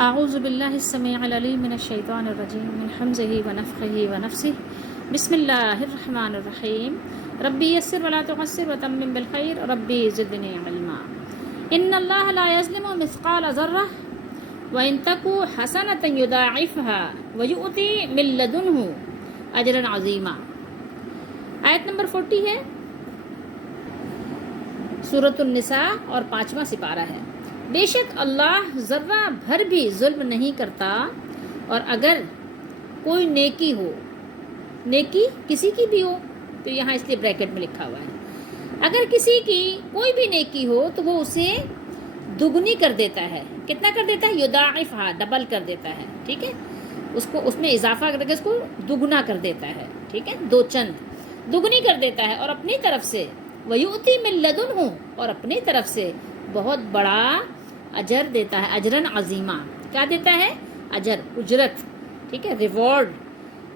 اعوذ باللہ السمیع العلیم من الشیطان الرجیم من حمزہ ونفخہ ونفثہ بسم اللہ الرحمن الرحیم ربی یسر ولا تعسر وتمم بالخیر ربی زدنی علما ان اللہ لا یظلم مثقال ذرہ وان تک حسنۃ یضاعفها ویؤتی من لدنہ اجرا عظیما۔ آیت نمبر 40 ہے، سورۃ النساء اور 5واں سپارہ ہے۔ بے شک اللہ ذرہ بھر بھی ظلم نہیں کرتا، اور اگر کوئی نیکی ہو، نیکی کسی کی بھی ہو، تو یہاں اس لیے بریکٹ میں لکھا ہوا ہے، اگر کسی کی کوئی بھی نیکی ہو تو وہ اسے دگنی کر دیتا ہے۔ کتنا کر دیتا ہے؟ یضاعفھا، ڈبل کر دیتا ہے، ٹھیک ہے، اس میں اضافہ کر کے اس کو دگنا کر دیتا ہے، ٹھیک ہے، دو چند دگنی کر دیتا ہے، اور اپنی طرف سے وَيُؤْتِي مِن لَدُنْهُ، اور اپنی طرف سے بہت بڑا اجر دیتا ہے، اجرن عظیمہ۔ کیا دیتا ہے؟ اجر، اجرت، ٹھیک ہے، ریوارڈ۔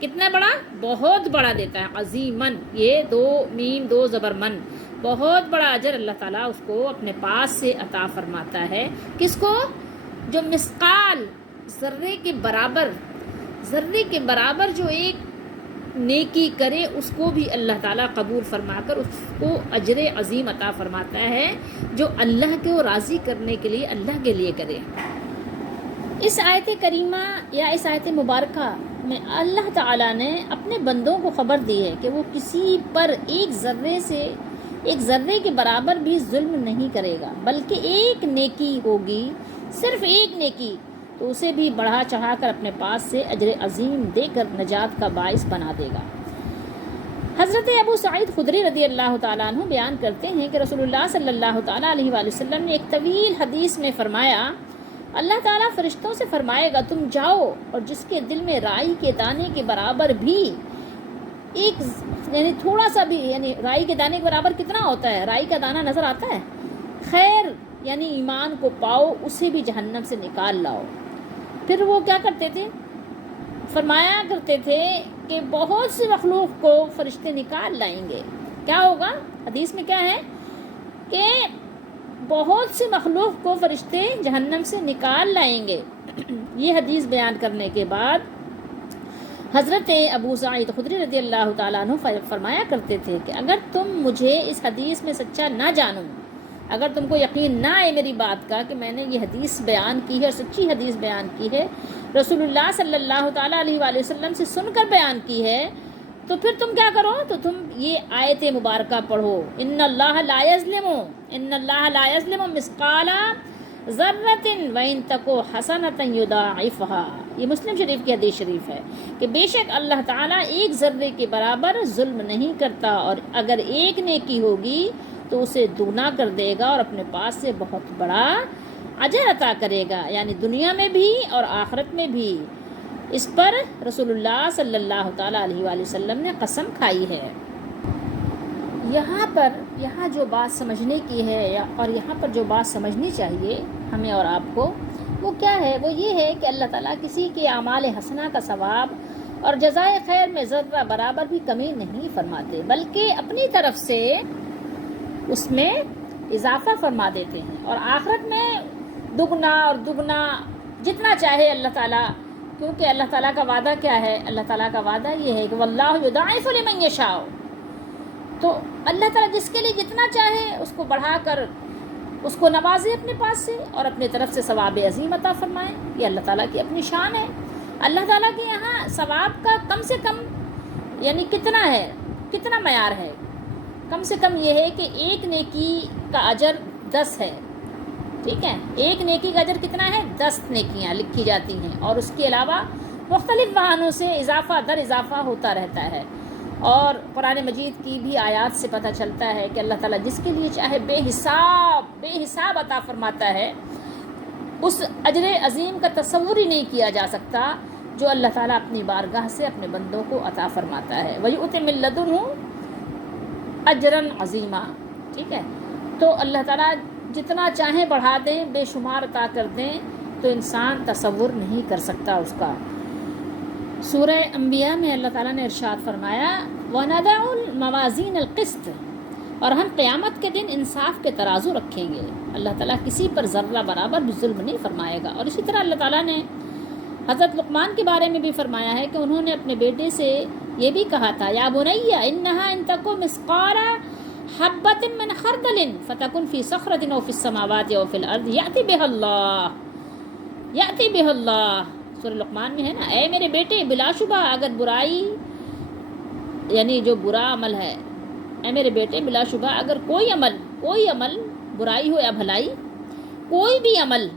کتنا بڑا؟ بہت بڑا دیتا ہے، عظیمن، یہ دو میم دو زبر من، بہت بڑا اجر اللہ تعالیٰ اس کو اپنے پاس سے عطا فرماتا ہے۔ کس کو؟ جو مثقال، ذرے کے برابر جو ایک نیکی کرے، اس کو بھی اللہ تعالیٰ قبول فرما کر اس کو اجر عظیم عطا فرماتا ہے، جو اللہ کو راضی کرنے کے لیے اللہ کے لیے کرے۔ اس آیت کریمہ یا اس آیت مبارکہ میں اللہ تعالیٰ نے اپنے بندوں کو خبر دی ہے کہ وہ کسی پر ایک ذرے کے برابر بھی ظلم نہیں کرے گا، بلکہ ایک نیکی ہوگی، صرف ایک نیکی، تو اسے بھی بڑھا چڑھا کر اپنے پاس سے اجر عظیم دے کر نجات کا باعث بنا دے گا۔ حضرت ابو سعید خدری رضی اللہ تعالیٰ عنہ بیان کرتے ہیں کہ رسول اللہ صلی اللہ تعالیٰ علیہ وآلہ وسلم نے ایک طویل حدیث میں فرمایا، اللہ تعالیٰ فرشتوں سے فرمائے گا تم جاؤ اور جس کے دل میں رائی کے دانے کے برابر بھی ایک، یعنی تھوڑا سا بھی، یعنی رائی کے دانے کے برابر کتنا ہوتا ہے؟ رائی کا دانہ نظر آتا ہے، خیر یعنی ایمان کو پاؤ، اسے بھی جہنم سے نکال لاؤ۔ پھر وہ کیا کرتے تھے؟ فرمایا کرتے تھے کہ بہت سی مخلوق کو فرشتے نکال لائیں گے۔ کیا ہوگا؟ حدیث میں کیا ہے کہ بہت سی مخلوق کو فرشتے جہنم سے نکال لائیں گے۔ یہ حدیث بیان کرنے کے بعد حضرت ابو سعید خدری رضی اللہ تعالیٰ عنہ فرمایا کرتے تھے کہ اگر تم مجھے اس حدیث میں سچا نہ جانو، اگر تم کو یقین نہ آئے میری بات کا کہ میں نے یہ حدیث بیان کی ہے اور سچی حدیث بیان کی ہے، رسول اللہ صلی اللہ تعالیٰ علیہ وآلہ وسلم سے سن کر بیان کی ہے، تو پھر تم کیا کرو؟ تو تم یہ آیت مبارکہ پڑھو، ان اللہ لا یظلم مثقال ذرۃ وان تک حسنۃ یضاعفها۔ یہ مسلم شریف کی حدیث شریف ہے کہ بے شک اللہ تعالیٰ ایک ذرے کے برابر ظلم نہیں کرتا، اور اگر ایک نیکی ہوگی تو اسے دوگنا کر دے گا اور اپنے پاس سے بہت بڑا اجر عطا کرے گا، یعنی دنیا میں بھی اور آخرت میں بھی۔ اس پر رسول اللہ صلی اللہ تعالیٰ علیہ وآلہ وسلم نے قسم کھائی ہے۔ یہاں جو بات سمجھنے کی ہے اور یہاں پر جو بات سمجھنی چاہیے ہمیں اور آپ کو، وہ کیا ہے؟ وہ یہ ہے کہ اللہ تعالیٰ کسی کے اعمال حسنہ کا ثواب اور جزائے خیر میں ذرہ برابر بھی کمی نہیں فرماتے، بلکہ اپنی طرف سے اس میں اضافہ فرما دیتے ہیں، اور آخرت میں دگنا اور دگنا جتنا چاہے اللہ تعالیٰ، کیونکہ اللہ تعالیٰ کا وعدہ کیا ہے؟ اللہ تعالیٰ کا وعدہ یہ ہے کہ واللہ یضاعف لمن یشاء، تو اللہ تعالیٰ جس کے لیے جتنا چاہے اس کو بڑھا کر اس کو نوازے اپنے پاس سے، اور اپنے طرف سے ثواب عظیم عطا فرمائے۔ یہ اللہ تعالیٰ کی اپنی شان ہے۔ اللہ تعالیٰ کے یہاں ثواب کا کم سے کم یعنی کتنا ہے، کتنا معیار ہے؟ کم سے کم یہ ہے کہ ایک نیکی کا اجر 10 ہے، ٹھیک ہے، ایک نیکی کا اجر کتنا ہے؟ 10 نیکیاں لکھی جاتی ہیں، اور اس کے علاوہ مختلف بہانوں سے اضافہ در اضافہ ہوتا رہتا ہے۔ اور قرآن مجید کی بھی آیات سے پتہ چلتا ہے کہ اللہ تعالیٰ جس کے لیے چاہے بے حساب عطا فرماتا ہے۔ اس اجر عظیم کا تصور ہی نہیں کیا جا سکتا جو اللہ تعالیٰ اپنی بارگاہ سے اپنے بندوں کو عطا فرماتا ہے۔ وَيُؤْتِ مِن لَدُنْهُ اجرن عظیمہ، ٹھیک ہے، تو اللہ تعالیٰ جتنا چاہیں بڑھا دیں، بے شمار عطا کر دیں، تو انسان تصور نہیں کر سکتا اس کا۔ سورہ انبیاء میں اللہ تعالیٰ نے ارشاد فرمایا وَنَضَعُ الْمَوَازِينَ الْقِسْطَ اور ہم قیامت کے دن انصاف کے ترازو رکھیں گے. اللہ تعالیٰ کسی پر ذرہ برابر بھی ظلم نہیں فرمائے گا. اور اسی طرح اللہ تعالیٰ نے حضرت لقمان کے بارے میں بھی فرمایا ہے کہ انہوں نے اپنے بیٹے سے یہ بھی کہا تھا، یا بنیا انہا ان تکو مثقال حبۃ من خردل فتکن فی صخرۃ او فی السماوات او فی الارض یأتی بها اللہ. سورہ لقمان میں ہے نا، اے میرے بیٹے بلا شبہ اگر برائی یعنی جو برا عمل ہے، اے میرے بیٹے بلا شبہ اگر کوئی عمل برائی ہو یا بھلائی، کوئی بھی عمل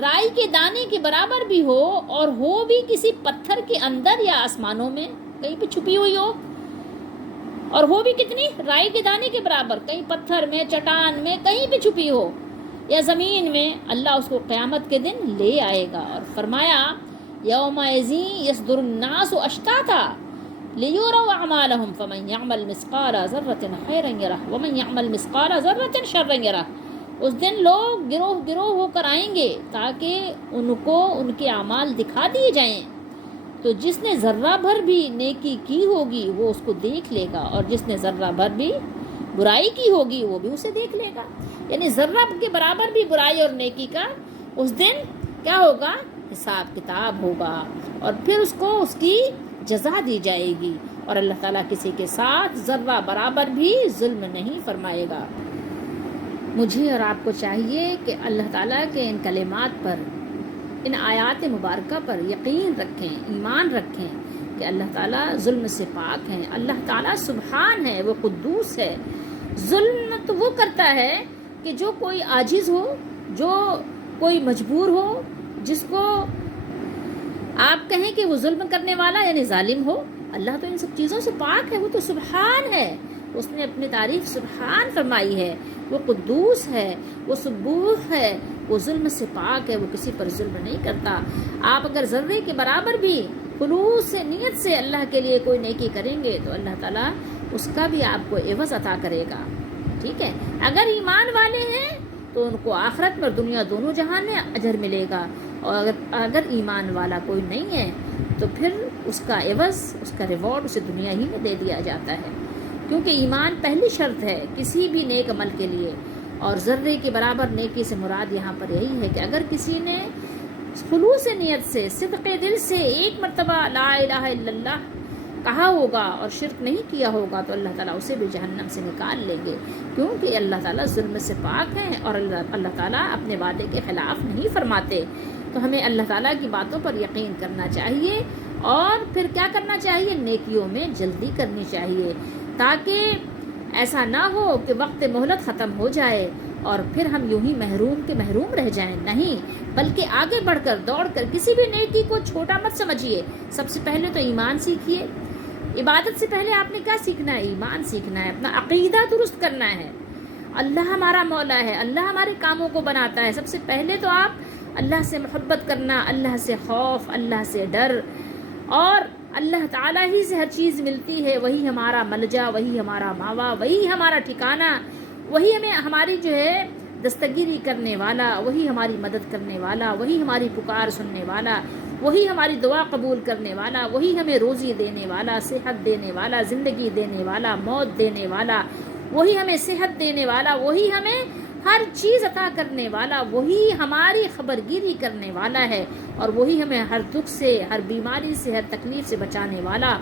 رائی کے دانے کے برابر بھی ہو اور ہو بھی کسی پتھر کے اندر یا آسمانوں میں کہیں پہ چھپی ہوئی ہو، اور ہو بھی کتنی رائی کے دانے کے برابر، کہیں پتھر میں، چٹان میں، کہیں پہ چھپی ہو یا زمین میں، اللہ اس کو قیامت کے دن لے آئے گا. اور فرمایا یومئذ یصدر الناس اشتاتا لیروا اعمالهم فمن يعمل مثقال ذرة خيرا يره ومن يعمل مثقال ذرة شرا يره. اس دن لوگ گروہ ہو کر آئیں گے تاکہ ان کو ان کے اعمال دکھا دیے جائیں. تو جس نے ذرہ بھر بھی نیکی کی ہوگی وہ اس کو دیکھ لے گا، اور جس نے ذرہ بھر بھی برائی کی ہوگی وہ بھی اسے دیکھ لے گا. یعنی ذرہ کے برابر بھی برائی اور نیکی کا اس دن کیا ہوگا؟ حساب کتاب ہوگا، اور پھر اس کو اس کی جزا دی جائے گی. اور اللہ تعالیٰ کسی کے ساتھ ذرہ برابر بھی ظلم نہیں فرمائے گا. مجھے اور آپ کو چاہیے کہ اللہ تعالیٰ کے ان کلمات پر، ان آیات مبارکہ پر یقین رکھیں، ایمان رکھیں کہ اللہ تعالیٰ ظلم سے پاک ہیں. اللہ تعالیٰ سبحان ہے، وہ قدوس ہے. ظلم تو وہ کرتا ہے کہ جو کوئی عاجز ہو، جو کوئی مجبور ہو، جس کو آپ کہیں کہ وہ ظلم کرنے والا یعنی ظالم ہو. اللہ تو ان سب چیزوں سے پاک ہے، وہ تو سبحان ہے. اس نے اپنی تعریف سبحان فرمائی ہے. وہ قدوس ہے، وہ سبوح ہے، وہ ظلم سے پاک ہے، وہ کسی پر ظلم نہیں کرتا. آپ اگر ذرے کے برابر بھی خلوص سے، نیت سے اللہ کے لیے کوئی نیکی کریں گے تو اللہ تعالیٰ اس کا بھی آپ کو عوض عطا کرے گا. ٹھیک ہے، اگر ایمان والے ہیں تو ان کو آخرت میں اور دنیا دونوں جہان میں اجر ملے گا، اور اگر ایمان والا کوئی نہیں ہے تو پھر اس کا عوض، اس کا ریوارڈ اسے دنیا ہی میں دے دیا جاتا ہے. کیونکہ ایمان پہلی شرط ہے کسی بھی نیک عمل کے لیے. اور ذرے کے برابر نیکی سے مراد یہاں پر یہی ہے کہ اگر کسی نے خلوص نیت سے، صدق دل سے ایک مرتبہ لا الہ الا اللہ کہا ہوگا اور شرک نہیں کیا ہوگا تو اللہ تعالیٰ اسے بھی جہنم سے نکال لیں گے. کیونکہ اللہ تعالیٰ ظلم سے پاک ہیں اور اللہ تعالیٰ اپنے وعدے کے خلاف نہیں فرماتے. تو ہمیں اللہ تعالیٰ کی باتوں پر یقین کرنا چاہیے، اور پھر کیا کرنا چاہیے؟ نیکیوں میں جلدی کرنی چاہیے، تاکہ ایسا نہ ہو کہ وقت مہلت ختم ہو جائے اور پھر ہم یوں ہی محروم کے محروم رہ جائیں. نہیں، بلکہ آگے بڑھ کر، دوڑ کر کسی بھی نیکی کو چھوٹا مت سمجھیے. سب سے پہلے تو ایمان سیکھیے. عبادت سے پہلے آپ نے کیا سیکھنا ہے؟ ایمان سیکھنا ہے، اپنا عقیدہ درست کرنا ہے. اللہ ہمارا مولا ہے، اللہ ہمارے کاموں کو بناتا ہے. سب سے پہلے تو آپ اللہ سے محبت کرنا، اللہ سے خوف، اللہ سے ڈر، اور اللہ تعالیٰ ہی سے ہر چیز ملتی ہے. وہی ہمارا ملجا، وہی ہمارا ماوا، وہی ہمارا ٹھکانہ، وہی ہمیں ہماری جو ہے دستگیری کرنے والا، وہی ہماری مدد کرنے والا، وہی ہماری پکار سننے والا، وہی ہماری دعا قبول کرنے والا، وہی ہمیں روزی دینے والا، صحت دینے والا، زندگی دینے والا، موت دینے والا، وہی ہمیں صحت دینے والا، وہی ہمیں ہر چیز عطا کرنے والا، وہی ہماری خبرگیری کرنے والا ہے، اور وہی ہمیں ہر دکھ سے، ہر بیماری سے، ہر تکلیف سے بچانے والا،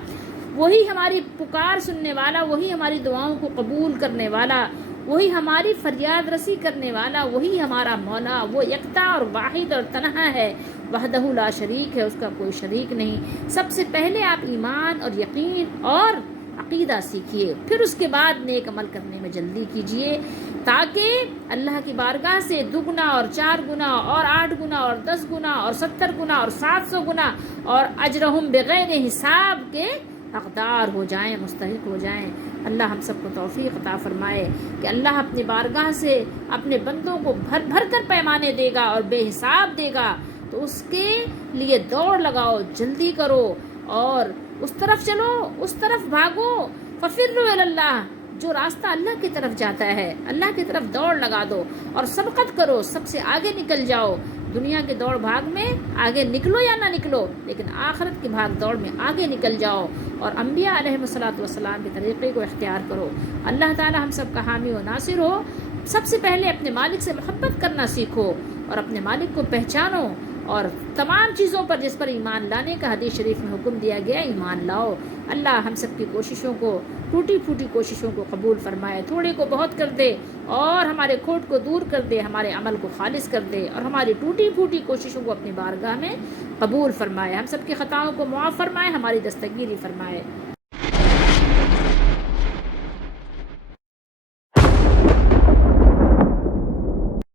وہی ہماری پکار سننے والا، وہی ہماری دعاؤں کو قبول کرنے والا، وہی ہماری فریاد رسی کرنے والا، وہی ہمارا مولا. وہ یکتا اور واحد اور تنہا ہے، وحدہ لا شریک ہے، اس کا کوئی شریک نہیں. سب سے پہلے آپ ایمان اور یقین اور عقیدہ سیکھیے، پھر اس کے بعد نیک عمل کرنے میں جلدی کیجیے، تاکہ اللہ کی بارگاہ سے 2 گنا اور 4 گنا اور 8 گنا اور 10 گنا اور 70 گنا اور 700 گنا اور اجرہم بغیر حساب کے حقدار ہو جائیں، مستحق ہو جائیں. اللہ ہم سب کو توفیق عطا فرمائے کہ اللہ اپنی بارگاہ سے اپنے بندوں کو بھر بھر کر پیمانے دے گا اور بے حساب دے گا. تو اس کے لیے دوڑ لگاؤ، جلدی کرو، اور اس طرف چلو، اس طرف بھاگو. ففروا الی اللہ، جو راستہ اللہ کی طرف جاتا ہے اللہ کی طرف دوڑ لگا دو اور سبقت کرو، سب سے آگے نکل جاؤ، دنیا کے دوڑ بھاگ میں آگے نکلو یا نہ نکلو، لیکن آخرت کی بھاگ دوڑ میں آگے نکل جاؤ اور انبیاء علیہ الصلوۃ والسلام کے طریقے کو اختیار کرو۔ اللہ تعالی ہم سب کا حامی و ناصر ہو۔ سب سے پہلے اپنے مالک سے محبت کرنا سیکھو اور اپنے مالک کو پہچانو، اور تمام چیزوں پر جس پر ایمان لانے کا حدیث شریف میں حکم دیا گیا ایمان لاؤ۔ اللہ ہم سب کی کوششوں کو، ٹوٹی پھوٹی کوششوں کو قبول فرمائے، تھوڑے کو بہت کر دے اور ہمارے کھوٹ کو دور کر دے، ہمارے عمل کو خالص کر دے اور ہماری ٹوٹی پھوٹی کوششوں کو اپنی بارگاہ میں قبول فرمائے، ہم سب کی خطاؤں کو معاف فرمائے، ہماری دستگیری فرمائے۔